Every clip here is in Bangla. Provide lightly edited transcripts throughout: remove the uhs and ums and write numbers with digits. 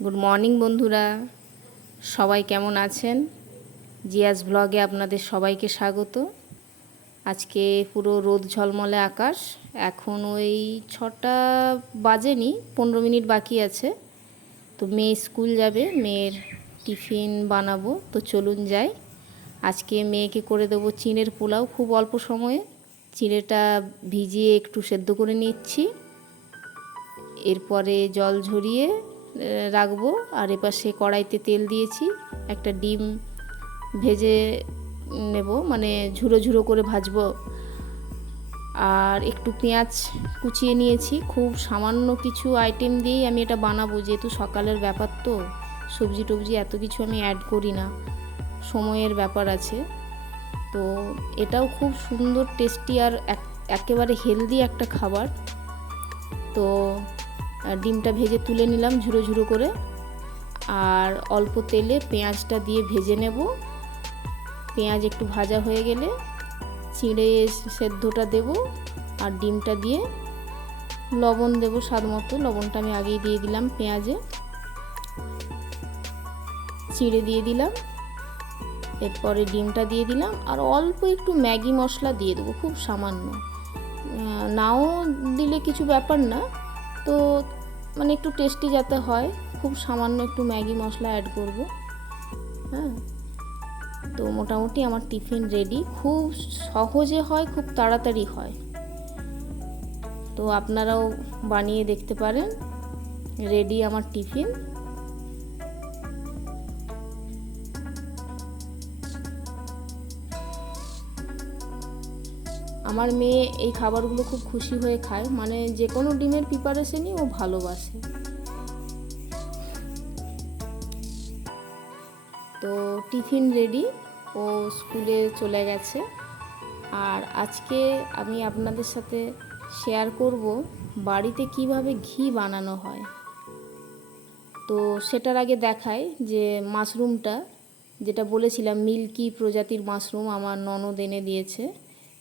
গুড মর্নিং বন্ধুরা, সবাই কেমন আছেন? জিয়াস ব্লগে আপনাদের সবাইকে স্বাগত। আজকে পুরো রোদ ঝলমলে আকাশ। এখন ওই 6টা বাজেনি, 15 মিনিট বাকি আছে। তো মেয়ে স্কুল যাবে, মেয়ের টিফিন বানাবো। তো চলুন যাই। আজকে মেয়েকে করে দেবো চিঁড়ের পোলাও খুব অল্প সময়ে। চিঁড়েটা ভিজিয়ে একটু সেদ্ধ করে নিচ্ছি, এরপরে জল ঝরিয়ে রাখবো। আর এপাশে কড়াইতে তেল দিয়েছি, একটা ডিম ভেজে নেব, মানে ঝুরো ঝুরো করে ভাজবো। আর একটু পেঁয়াজ কুচিয়ে নিয়েছি। খুব সামান্য কিছু আইটেম দিয়েই আমি এটা বানাবো, যেহেতু সকালের ব্যাপার, তো সবজি টবজি এত কিছু আমি অ্যাড করি না, সময়ের ব্যাপার আছে। তো এটাও খুব সুন্দর টেস্টি আর একেবারে হেলদি একটা খাবার। তো ডিমটা ভেজে তুলে নিলাম ঝুরো ঝুরো করে, আর অল্প তেলে পেঁয়াজটা দিয়ে ভেজে নেব। পেঁয়াজ একটু ভাজা হয়ে গেলে চিঁড়ে সেদ্ধটা দেব, আর ডিমটা দিয়ে লবণ দেব স্বাদ মতো। লবণটা আমি আগেই দিয়ে দিলাম পেঁয়াজে। চিঁড়ে দিয়ে দিলাম, এরপরে ডিমটা দিয়ে দিলাম, আর অল্প একটু ম্যাগি মশলা দিয়ে দেবো, খুব সামান্য। নাও দিলে কিছু ব্যাপার না, তো মানে একটু টেস্টি যাতে হয়, খুব সামান্য একটু ম্যাগি মশলা অ্যাড করব। হ্যাঁ, তো মোটামুটি আমার টিফিন রেডি। খুব সহজে হয়, খুব তাড়াতাড়ি হয়, তো আপনারাও বানিয়ে দেখতে পারেন। রেডি আমার টিফিন। আমার মেয়ে এই খাবারগুলো খুব খুশি হয়ে খায়, মানে যে কোনো ডিমের প্রিপারেশনই ও ভালোবাসে। তো টিফিন রেডি, ও স্কুলে চলে গেছে। আর আজকে আমি আপনাদের সাথে শেয়ার করব বাড়িতে কিভাবে ঘি বানানো হয়। তো সেটার আগে দেখাই যে মাশরুমটা, যেটা বলেছিলাম মিল্কি প্রজাতির মাশরুম, আমার ননদ এনে দিয়েছে।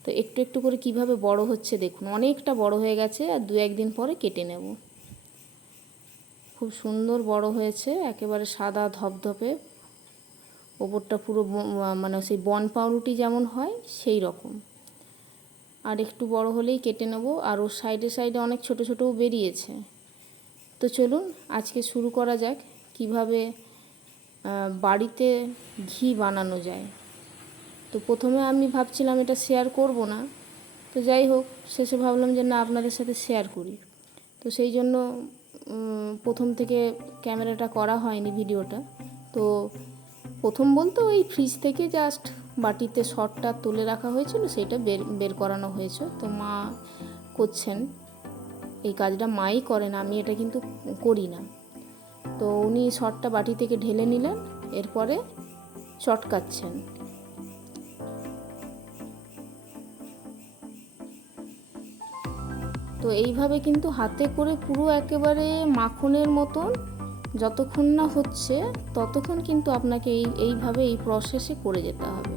তো একটু একটু করে কিভাবে বড় হচ্ছে দেখুন, অনেকটা বড় হয়ে গেছে। আর 2-1 দিন পরে কেটে নেব। খুব সুন্দর বড় হয়েছে, একেবারে সাদা ধপধপে, ওপরটা পুরো মানে সেই বন পাউরুটি যেমন হয় সেই রকম। আর একটু বড় হলেই কেটে নেব। আর ওর সাইডে সাইডে অনেক ছোট ছোটও বেরিয়েছে। তো চলুন আজকে শুরু করা যাক কিভাবে বাড়িতে ঘি বানানো যায়। তো প্রথমে আমি ভাবছিলাম এটা শেয়ার করব না, তো যাই হোক, শেষে ভাবলাম যে না, আপনাদের সাথে শেয়ার করি। তো সেই জন্য প্রথম থেকে ক্যামেরাটা করা হয়নি, ভিডিওটা। তো প্রথম বলতে ওই ফ্রিজ থেকে জাস্ট বাটিতে শটটা তুলে রাখা হয়েছিল, সেটা বের করানো হয়েছে। তো মা করছেন এই কাজটা, মাই করেন, আমি এটা কিন্তু করি না। তো উনি শটটা বাটি থেকে ঢেলে নিলেন, এরপরে চটকাচ্ছেন। তো এইভাবে কিন্তু হাতে করে পুরো একেবারে মাখনের মতন যতক্ষণ না হচ্ছে ততক্ষণ কিন্তু আপনাকে এইভাবে এই প্রসেসে করে যেতে হবে।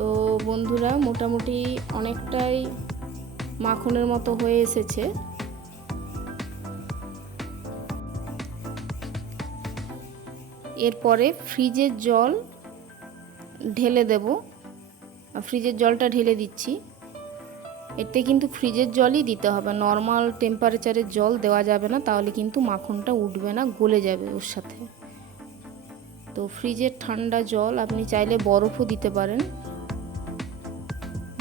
তো বন্ধুরা, মোটামুটি অনেকটাই মাখনের মতো হয়ে এসেছে। এরপরে ফ্রিজের জল ঢেলে দেব। ফ্রিজের জলটা ঢেলে দিচ্ছি। এতে কিন্তু ফ্রিজের জলই দিতে হবে, নর্মাল টেম্পারেচারের জল দেওয়া যাবে না, তাহলে কিন্তু মাখনটা উঠবে না, গলে যাবে ওর সাথে। তো ফ্রিজের ঠান্ডা জল, আপনি চাইলে বরফও দিতে পারেন।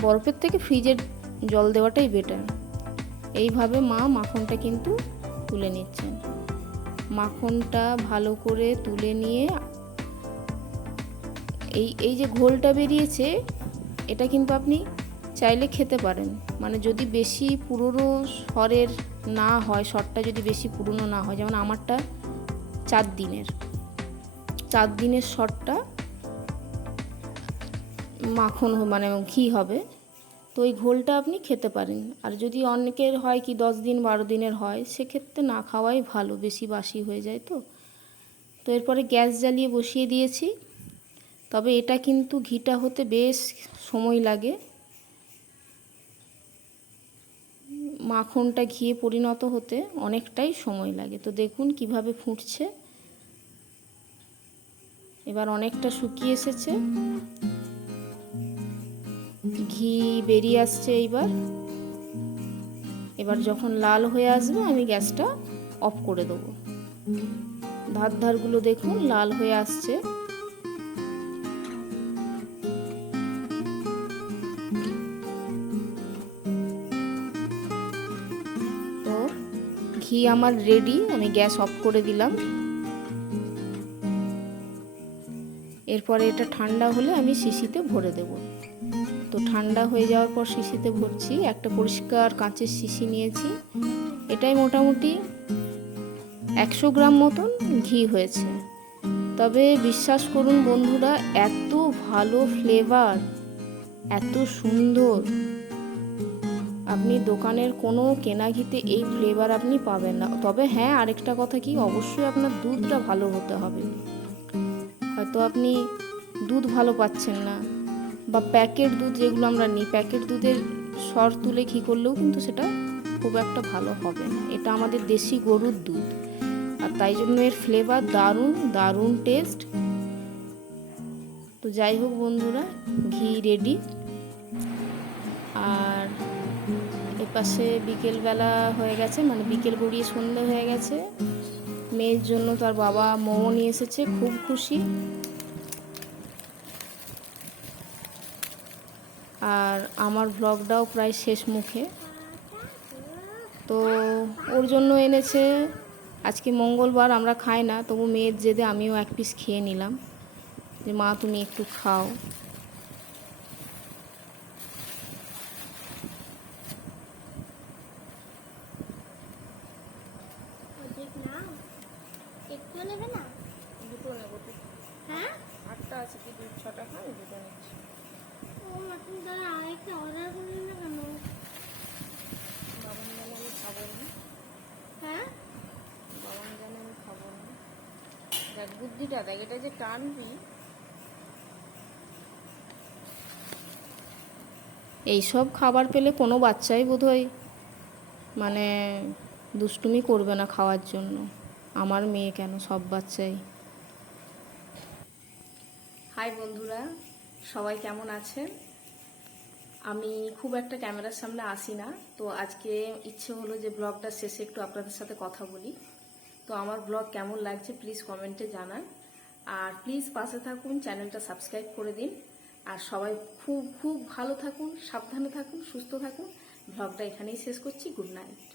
বরফের থেকে ফ্রিজের জল দেওয়াটাই বেটার। এইভাবে মা মাখনটা কিন্তু তুলে নিচ্ছেন। মাখনটা ভালো করে তুলে নিয়ে এই যে ঘোলটা বেরিয়েছে, এটা কিন্তু আপনি চাইলে খেতে পারেন। মানে যদি বেশি পুরনো সরের না হয়, সরটা যদি বেশি পুরনো না হয়, যেমন আমারটা 4 দিনের সরটা মাখন মানে ঘি হবে, তো ওই ঘোলটা আপনি খেতে পারেন। আর যদি অনেকের হয় কি 10 দিন 12 দিনের হয়, সেক্ষেত্রে না খাওয়াই ভালো, বেশি বাসি হয়ে যায়। তো এরপরে গ্যাস জ্বালিয়ে বসিয়ে দিয়েছি। তবে এটা কিন্তু ঘিটা হতে বেশ সময় লাগে, মাখনটা ঘিয়ে পরিণত হতে অনেকটাই সময় লাগে। তো দেখুন কিভাবে ফুটছে, এবার অনেকটা শুকিয়ে এসেছে, ঘি বেরিয়ে আসছে। এবার যখন লাল হয়ে আসবে আমি গ্যাসটা অফ করে দেবো। ধারগুলো দেখুন লাল হয়ে আসছে। তো ঘি আমার রেডি, আমি গ্যাস অফ করে দিলাম। এরপরে এটা ঠান্ডা হলে আমি শিশিতে ভরে দেব। তো ঠান্ডা হয়ে যাওয়ার পর শিশিতে ভরছি। একটা পরিষ্কার কাঁচের শিশি নিয়েছি। এটাই মোটামুটি 100 গ্রাম মতন ঘি হয়েছে। তবে বিশ্বাস করুন বন্ধুরা, এত ভালো ফ্লেভার, এত সুন্দর, আপনি দোকানের কোনো কেনা ঘিতে এই ফ্লেভার আপনি পাবেন না। তবে হ্যাঁ, আরেকটা কথা কি, অবশ্যই আপনার দুধটা ভালো হতে হবে। হয়তো আপনি দুধ ভালো পাচ্ছেন না, বা প্যাকেট দুধ যেগুলো আমরা নিই, প্যাকেট দুধের সর তুলে ঘি করলেও কিন্তু সেটা খুব একটা ভালো হবে না। এটা আমাদের দেশি গরুর দুধ, আর তাই জন্য এর ফ্লেভার দারুণ দারুণ টেস্ট। তো যাই হোক বন্ধুরা, ঘি রেডি। আর এপাশে বিকেলবেলা হয়ে গেছে, মানে বিকেল গড়িয়ে সন্ধে হয়ে গেছে। মেয়ের জন্য তার বাবা মোমো নিয়ে এসেছে, খুব খুশি। আর আমার ব্লগটাও প্রায় শেষ মুখে। তো ওর জন্য এনেছে, আজকে মঙ্গলবার, আমরা খাই না, তবু মেয়ের জেদে আমিও এক পিস খেয়ে নিলাম, যে মা তুমি একটু খাও। দুটো নেবো। হ্যাঁ, 8টা আছে কি 6টা খাই, দুটো নিচ্ছি। আরেকটা অর্ডার করলেন না কেন? বাবান জানে আমি খাবো না। হ্যাঁ, বাবান জানে আমি খাবো না। দেখ বুদ্ধিটা দেখ, এটা যে টানবি। এইসব খাবার পেলে কোনো বাচ্চাই বোধহয় মানে দুষ্টুমি করবে না খাওয়ার জন্য। আমার মেয়ে কেন, সব বাচ্চাই। হাই বন্ধুরা, সবাই কেমন আছেন? আমি খুব একটা ক্যামেরার সামনে আসি না, তো আজকে ইচ্ছে হলো যে ব্লগটা শেষে একটু আপনাদের সাথে কথা বলি। তো আমার ব্লগ কেমন লাগছে প্লিজ কমেন্টে জানান, আর প্লিজ পাশে থাকুন, চ্যানেলটা সাবস্ক্রাইব করে দিন। আর সবাই খুব খুব ভালো থাকুন, সাবধানে থাকুন, সুস্থ থাকুন। ব্লগটা এখানেই শেষ করছি। Good night.